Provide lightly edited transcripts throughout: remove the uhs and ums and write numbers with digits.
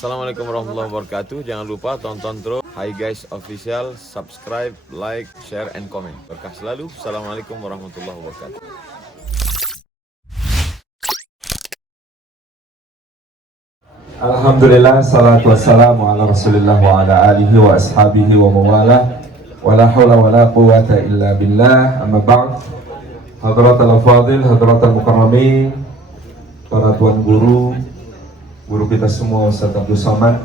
Assalamualaikum warahmatullahi wabarakatuh. Jangan lupa tonton terus Hi Guys Official, subscribe, like, share, and comment. Berkah selalu. Assalamualaikum warahmatullahi wabarakatuh. Alhamdulillah, salatu wassalamu ala rasulillah wa ala alihi wa ashabihi wa mawalah. Wa la hawla wa la quwata illa billah. Amma ba'd. Hadratal fadil, hadratal mukarramin, para tuan guru kita semua, Ustaz Abdul Somad,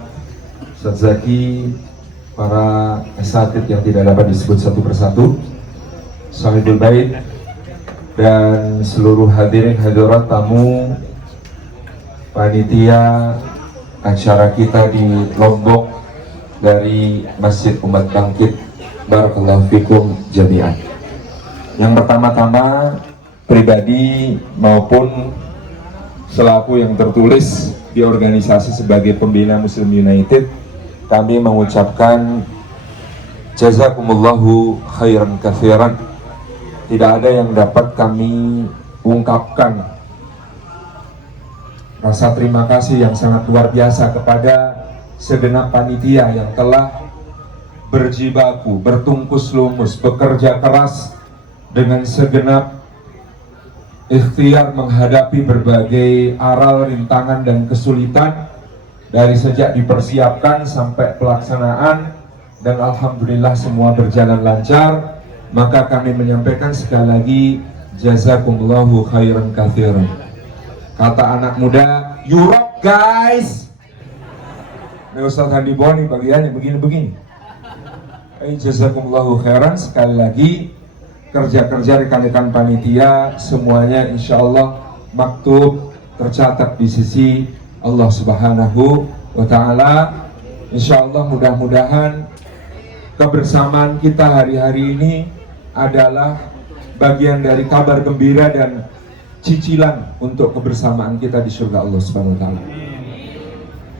Ustaz Zaki, para asatid yang tidak dapat disebut satu persatu, Sahibul Bait, dan seluruh hadirin hadirat tamu panitia acara kita di Lombok dari Masjid Umat Bangkit. Barakallahu fikum jami'an. Yang pertama-tama, pribadi maupun selaku yang tertulis di organisasi sebagai pembina Muslim United, kami mengucapkan jazakumullahu khairan katsiran. Tidak ada yang dapat kami ungkapkan rasa terima kasih yang sangat luar biasa kepada segenap panitia yang telah berjibaku, bertungkus lumus, bekerja keras dengan segenap ikhtiar menghadapi berbagai aral, rintangan, dan kesulitan dari sejak dipersiapkan sampai pelaksanaan, dan alhamdulillah semua berjalan lancar. Maka kami menyampaikan sekali lagi jazakumullahu khairan katsiran. Kata anak muda, you rock guys. Ini Ustaz Handi Boni bagiannya begini-begini. Jazakumullahu khairan. Sekali lagi, kerja-kerja rekan-rekan panitia semuanya insya Allah maktub, tercatat di sisi Allah Subhanahu wa Ta'ala. Insya Allah mudah-mudahan kebersamaan kita hari-hari ini adalah bagian dari kabar gembira dan cicilan untuk kebersamaan kita di surga Allah Subhanahu wa Ta'ala.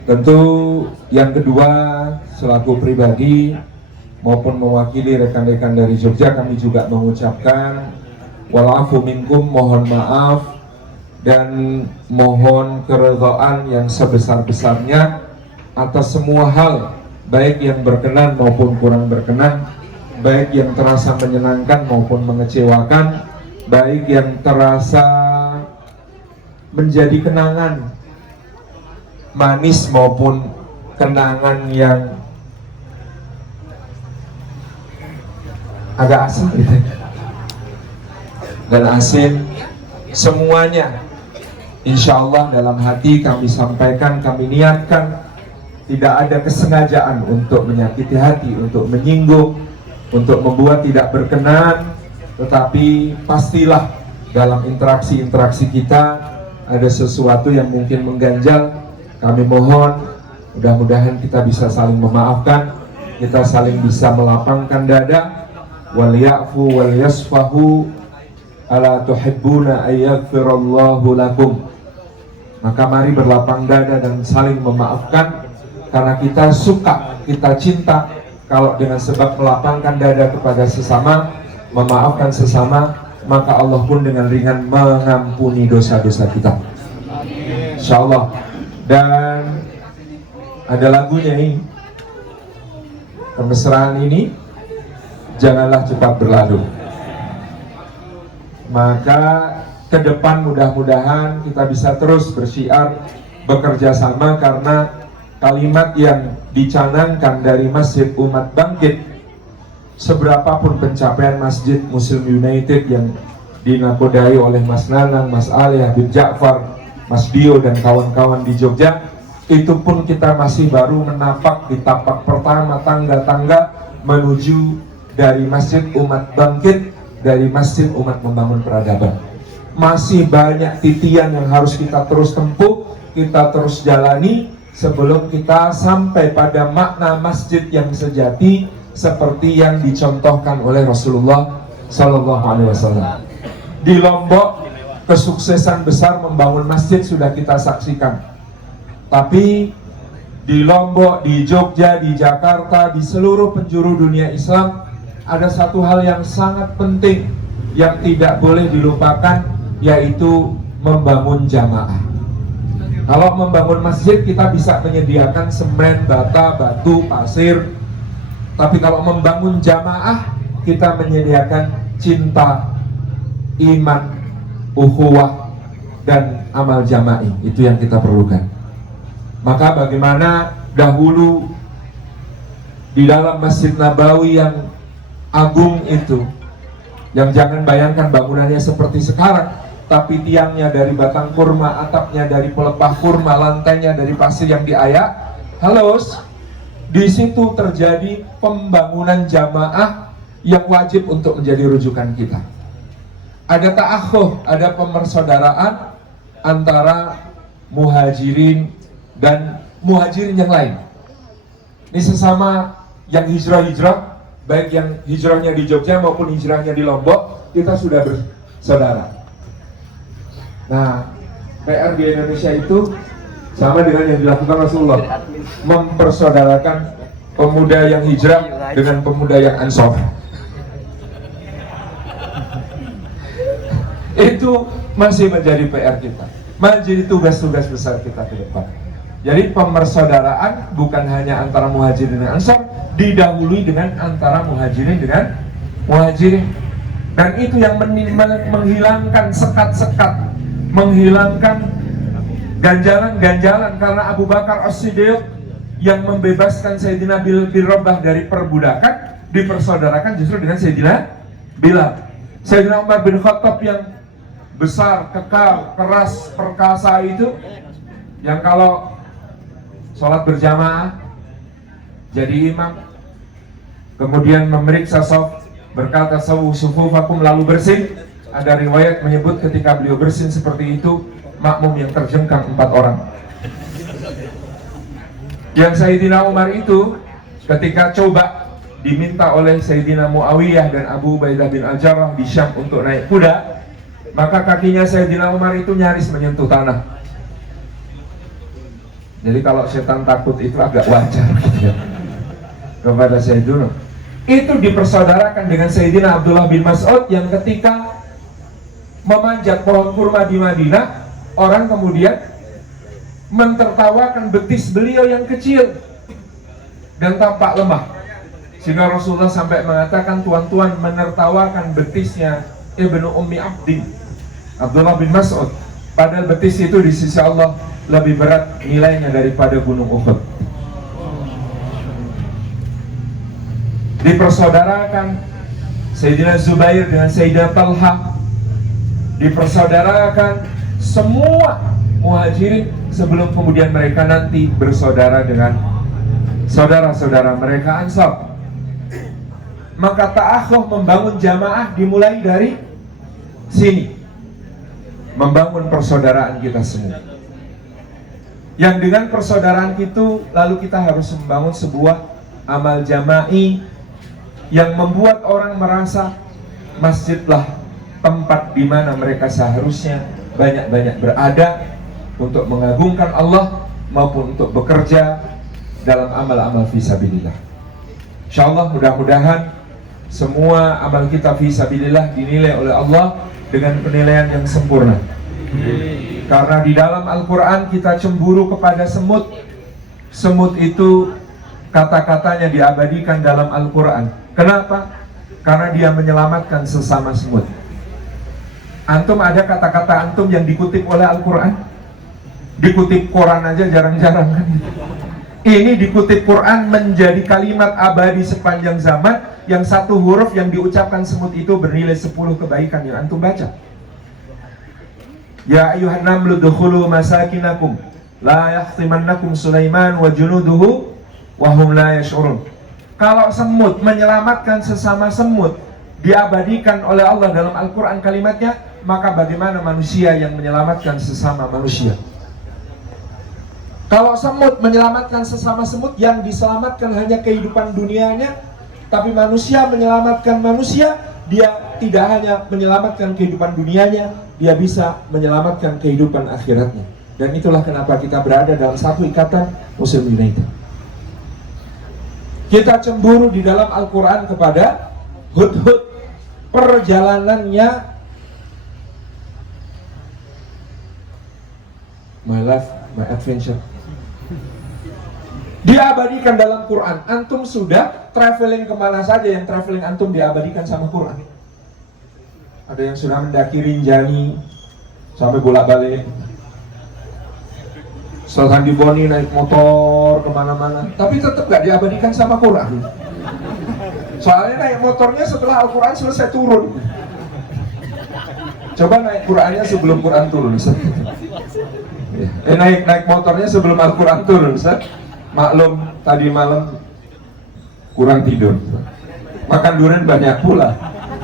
Tentu yang kedua, selaku pribadi maupun mewakili rekan-rekan dari Jogja, kami juga mengucapkan walafu minkum, mohon maaf dan mohon keridhaan yang sebesar-besarnya atas semua hal, baik yang berkenan maupun kurang berkenan, baik yang terasa menyenangkan maupun mengecewakan, baik yang terasa menjadi kenangan manis maupun kenangan yang agak asing gitu dan asin, semuanya insya Allah dalam hati kami sampaikan, kami niatkan. Tidak ada kesengajaan untuk menyakiti hati, untuk menyinggung, untuk membuat tidak berkenan, tetapi pastilah dalam interaksi-interaksi kita ada sesuatu yang mungkin mengganjal. Kami mohon mudah-mudahan kita bisa saling memaafkan, kita saling bisa melapangkan dada. Wal ya'fu wal yasfahu ala tuhibbuna ayyaghfirallahu lakum. Maka mari berlapang dada dan saling memaafkan, karena kita suka, kita cinta kalau dengan sebab melapangkan dada kepada sesama, memaafkan sesama, maka Allah pun dengan ringan mengampuni dosa-dosa kita, insyaallah. Dan ada lagunya ini, kemesraan ini janganlah cepat berlalu. Maka ke depan mudah-mudahan kita bisa terus bersyiar, bekerja sama, karena kalimat yang dicanangkan dari Masjid Umat Bangkit, seberapapun pencapaian Masjid Muslim United yang dinakodai oleh Mas Nanang, Mas Ali, Habib Ja'far, Mas Dio, dan kawan-kawan di Jogja, itu pun kita masih baru menapak di tapak pertama, tangga-tangga menuju dari Masjid Umat Bangkit, dari Masjid Umat Membangun Peradaban. Masih banyak titian yang harus kita terus tempuh, kita terus jalani sebelum kita sampai pada makna masjid yang sejati seperti yang dicontohkan oleh Rasulullah Sallallahu Alaihi Wasallam. Di Lombok, kesuksesan besar membangun masjid sudah kita saksikan. Tapi di Lombok, di Jogja, di Jakarta, di seluruh penjuru dunia Islam, ada satu hal yang sangat penting yang tidak boleh dilupakan, yaitu membangun jamaah. Kalau membangun masjid kita bisa menyediakan semen, bata, batu, pasir. Tapi kalau membangun jamaah kita menyediakan cinta, iman, ukhuwah, dan amal jama'i. Itu yang kita perlukan. Maka bagaimana dahulu di dalam Masjid Nabawi yang agung itu, yang jangan bayangkan bangunannya seperti sekarang, tapi tiangnya dari batang kurma, atapnya dari pelepah kurma, lantainya dari pasir yang diayak halus. Di situ terjadi pembangunan jamaah yang wajib untuk menjadi rujukan kita. Ada ta'akhuh, ada pemersaudaraan antara muhajirin dan muhajirin yang lain. Ini sesama yang hijrah-hijrah, baik yang hijrahnya di Jogja maupun hijrahnya di Lombok, kita sudah bersaudara. Nah, PR di Indonesia itu sama dengan yang dilakukan Rasulullah, mempersaudarakan pemuda yang hijrah dengan pemuda yang ansor. Itu masih menjadi PR kita, menjadi tugas-tugas besar kita ke depan. Jadi pemersaudaraan bukan hanya antara muhajirin dan ansor, didahului dengan antara muhajirin dengan muhajirin. Dan itu yang menghilangkan sekat-sekat, menghilangkan ganjalan-ganjalan, karena Abu Bakar As-Siddiq yang membebaskan Sayyidina Bilal bin Rabah dari perbudakan dipersaudarakan justru dengan Sayyidina Bilal. Sayyidina Umar bin Khattab yang besar, kekal, keras, perkasa itu, yang kalau sholat berjamaah jadi imam, kemudian memeriksa shaf, berkata sawu sufufakum, lalu bersin. Ada riwayat menyebut ketika beliau bersin seperti itu, makmum yang terjengkang 4 orang. Yang Sayyidina Umar itu ketika coba diminta oleh Sayyidina Muawiyah dan Abu Ubaidah bin Al-Jarrah di Syam untuk naik kuda, maka kakinya Sayyidina Umar itu nyaris menyentuh tanah. Jadi kalau setan takut itu agak wajar gitu ya, kepada Sayyidina. Itu dipersaudarakan dengan Sayyidina Abdullah bin Mas'ud yang ketika memanjat pohon kurma di Madinah, orang kemudian mentertawakan betis beliau yang kecil dan tampak lemah, sehingga Rasulullah sampai mengatakan, tuan-tuan menertawakan betisnya Ibnu Ummi Abdin, Abdullah bin Mas'ud, padahal betis itu di sisi Allah lebih berat nilainya daripada gunung Uhud. Dipersaudarakan Sayyidina Zubair dengan Sayyidina Talha, dipersaudarakan semua muhajirin sebelum kemudian mereka nanti bersaudara dengan saudara-saudara mereka Ansar. Maka ta'akhuh, membangun jamaah, dimulai dari sini, membangun persaudaraan kita semua. Yang dengan persaudaraan itu lalu kita harus membangun sebuah amal jama'i yang membuat orang merasa masjidlah tempat di mana mereka seharusnya banyak-banyak berada untuk mengagungkan Allah maupun untuk bekerja dalam amal-amal fisabilillah. Insyaallah mudah-mudahan semua amal kita fisabilillah dinilai oleh Allah dengan penilaian yang sempurna. Karena di dalam Al-Quran kita cemburu kepada semut. Semut itu kata-katanya diabadikan dalam Al-Quran. Kenapa? Karena dia menyelamatkan sesama semut. Antum ada kata-kata antum yang dikutip oleh Al-Quran? Dikutip Quran aja jarang-jarang kan? Ini dikutip Quran menjadi kalimat abadi sepanjang zaman, yang satu huruf yang diucapkan semut itu bernilai 10 kebaikan yang antum baca. Ya ayuhan namlu dukhulu masakinakum la yahtimannakum Sulaiman wa junuduhu wa hum la yash'urun. Kalau semut menyelamatkan sesama semut diabadikan oleh Allah dalam Al-Quran kalimatnya, maka bagaimana manusia yang menyelamatkan sesama manusia? Kalau semut menyelamatkan sesama semut, yang diselamatkan hanya kehidupan dunianya, tapi manusia menyelamatkan manusia, dia tidak hanya menyelamatkan kehidupan dunianya, dia bisa menyelamatkan kehidupan akhiratnya. Dan itulah kenapa kita berada dalam satu ikatan Muslim United. Kita cemburu di dalam Al-Quran kepada Hudhud, perjalanannya, my love My Adventure. Diabadikan dalam Quran. Antum sudah traveling kemana saja yang traveling antum diabadikan sama Quran. Ada yang sudah mendaki Rinjani sampai bolak-balik. Sultan Diboni naik motor kemana-mana, tapi tetap gak diabadikan sama Quran. Soalnya naik motornya setelah Al-Quran selesai turun. Coba naik Qurannya sebelum Quran turun, Ustaz. Naik motornya sebelum Al-Quran turun, Ustaz. Maklum tadi malam kurang tidur, makan durian banyak pula.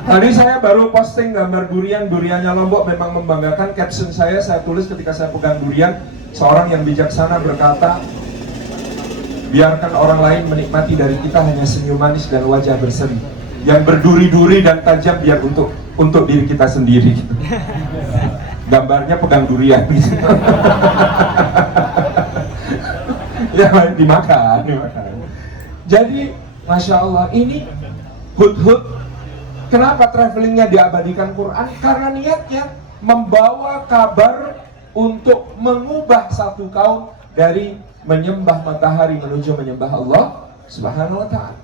Tadi saya baru posting gambar duriannya Lombok, memang membanggakan. Caption saya tulis ketika saya pegang durian, seorang yang bijaksana berkata, biarkan orang lain menikmati dari kita hanya senyum manis dan wajah berseri. Yang berduri-duri dan tajam biar untuk diri kita sendiri. Gambarnya pegang durian. Ya dimakan. Jadi Masya Allah, ini hud-hud. Kenapa travelingnya diabadikan Quran? Karena niatnya membawa kabar untuk mengubah satu kaum dari menyembah matahari menuju menyembah Allah Subhanahu wa ta'ala.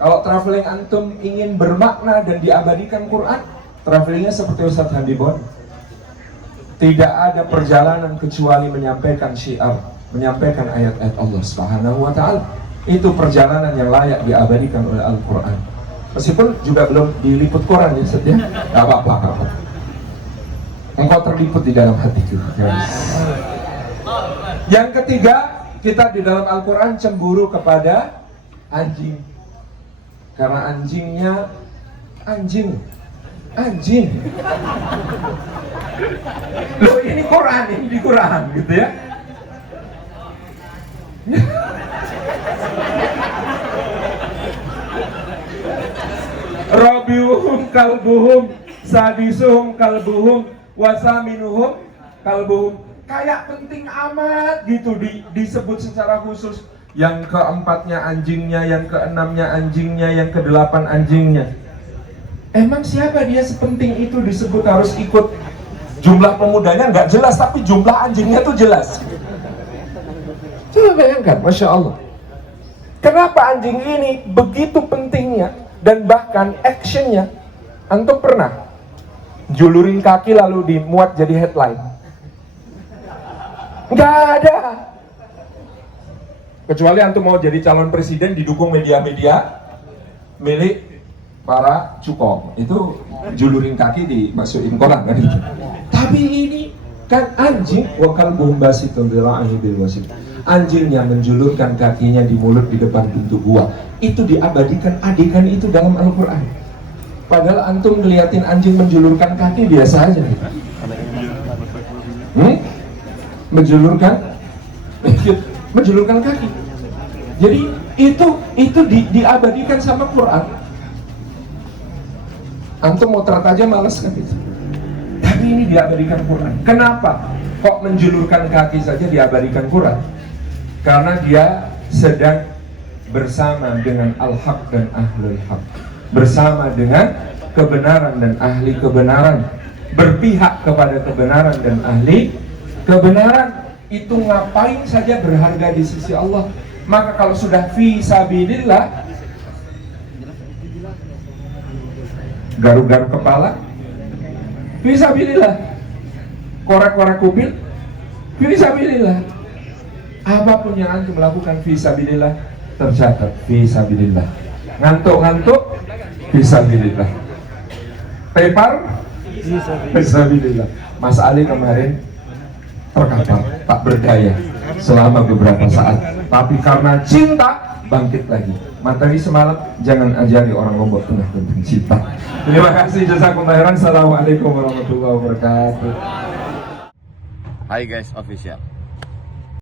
Kalau traveling antum ingin bermakna dan diabadikan Quran, travelingnya seperti Ustadz Handibon. Tidak ada perjalanan kecuali menyampaikan syiar, menyampaikan ayat-ayat Allah Subhanahu wa ta'ala. Itu perjalanan yang layak diabadikan oleh Al-Quran. Meskipun juga belum diliput koran ya, Ustadz ya. Gak apa-apa. Engkau terliput di dalam hatiku. Yang ketiga, kita di dalam Al-Quran cemburu kepada anjing. Karena anjingnya anjing. Loh ini Quran, ini di Quran gitu ya. Rabiuhum kalbuhum, sadisuhum kalbuhum, wasaminuhum kalbuhum. Kayak penting amat gitu disebut secara khusus. Yang keempatnya anjingnya, yang keenamnya anjingnya, yang kedelapan anjingnya. Emang siapa dia sepenting itu disebut harus ikut? Jumlah pemudanya nggak jelas, tapi jumlah anjingnya tuh jelas. Coba bayangkan, Masya Allah. Kenapa anjing ini begitu pentingnya dan bahkan actionnya? Antum pernah julurin kaki lalu dimuat jadi headline? Nggak ada. Kecuali antum mau jadi calon presiden didukung media-media milik para cukong, itu julurin kaki dimasukin koran kan gitu. Tapi ini kan anjing wakal bumbasi tondelahi bil wasit. Anjing yang menjulurkan kakinya di mulut di depan pintu gua, itu diabadikan adegan itu dalam Al-Quran. Padahal antum ngeliatin anjing menjulurkan kaki biasa aja gitu. Menjulurkan kaki. Jadi itu diabadikan sama Quran. Antum mau terat aja males kan itu. Tapi ini diabadikan Quran. Kenapa? Kok menjulurkan kaki saja diabadikan Quran? Karena dia sedang bersama dengan al-haq dan ahlul haq, bersama dengan kebenaran dan ahli kebenaran, berpihak kepada kebenaran dan ahli kebenaran. Itu ngapain saja berharga di sisi Allah. Maka kalau sudah fi sabilillah, garuk-garuk kepala, fi sabilillah, korek-korek kuping, fi sabilillah. Apapun yang antum melakukan fi sabilillah tercatat fi sabilillah. Ngantuk-ngantuk fi sabilillah. Tepar fi sabilillah. Mas Ali kemarin terkapar, tak berdaya selama beberapa saat, tapi karena cinta bangkit lagi. Materi semalam, jangan ajari orang Lombok Tengah tentang cinta. Terima kasih, jazakumullah khairan. Assalamualaikum warahmatullahi wabarakatuh. Hai guys official.